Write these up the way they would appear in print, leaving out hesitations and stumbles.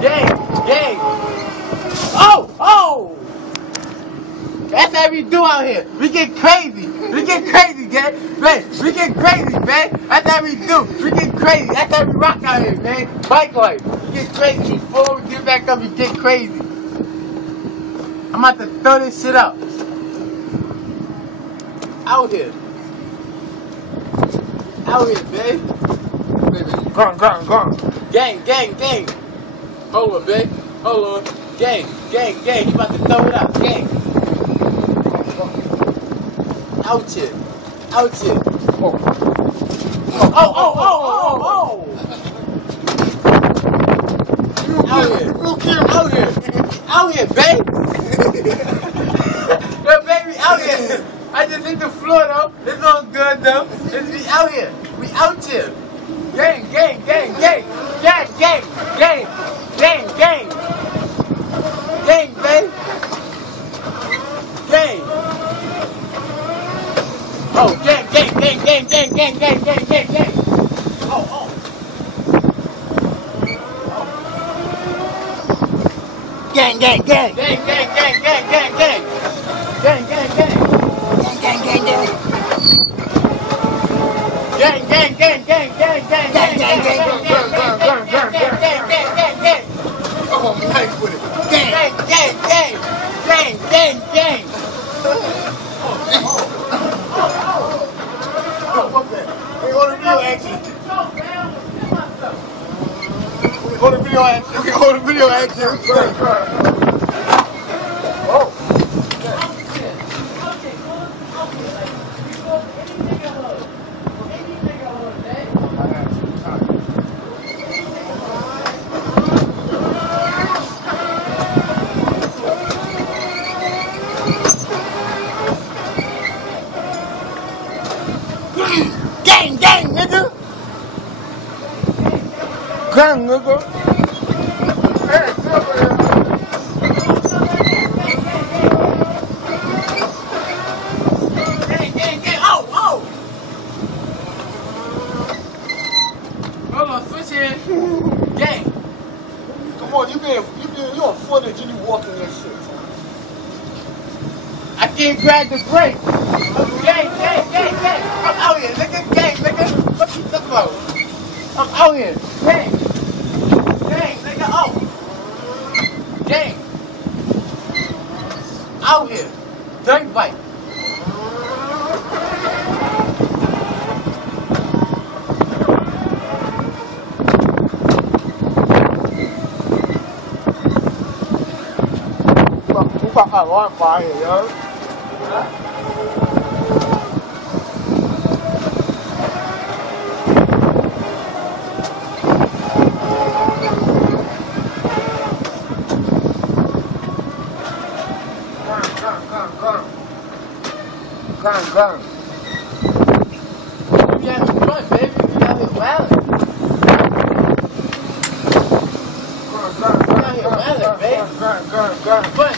gang, gang. Oh! That's how we do out here. We get crazy. We get crazy, gang. Man, we get crazy, man. That's how we do. We get crazy. That's how we rock out here, man. Bike life. We get crazy. Before we get back up, we get crazy. I'm about to throw this shit up. Out here. Out here, babe. Go on. Gang. Hold on, babe. Hold on. Gang. You about to throw it up. Gang. Out here. Oh. Out here, babe. Yo, baby, out here. I just hit the floor though. It's all good though. We out here. We out here. Gang. Gang, babe. Gang. Oh, gang. Oh. Gang. Gang. I'm on knife with it. Gang. Fuck that. We on the real action. We on the video action. Oh. Gang, nigga. Gang, nigga. Hey, Gang. Oh. Hold on, switch here. Gang. Come on, you on footage and you walking your shit. I can't grab the brake. Gang. I'm out here, nigga. Gang, nigga. What you talking about? I'm out here. Gang, nigga. Oh. Gang. Out here. Dirt bike. You got a lot of fire here, yo. Gun. We having fun, baby. We out here wildin'. Gun. Fun.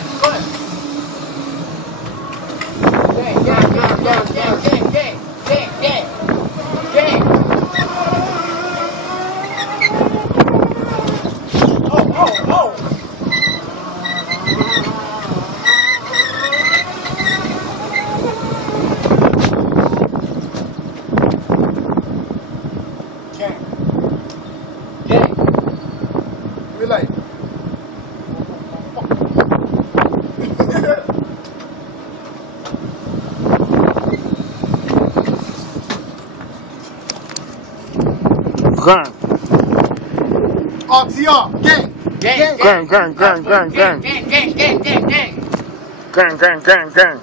Gang. Oh. Gang. We like. Gun. R.T.R. Gang. Gang. Gang.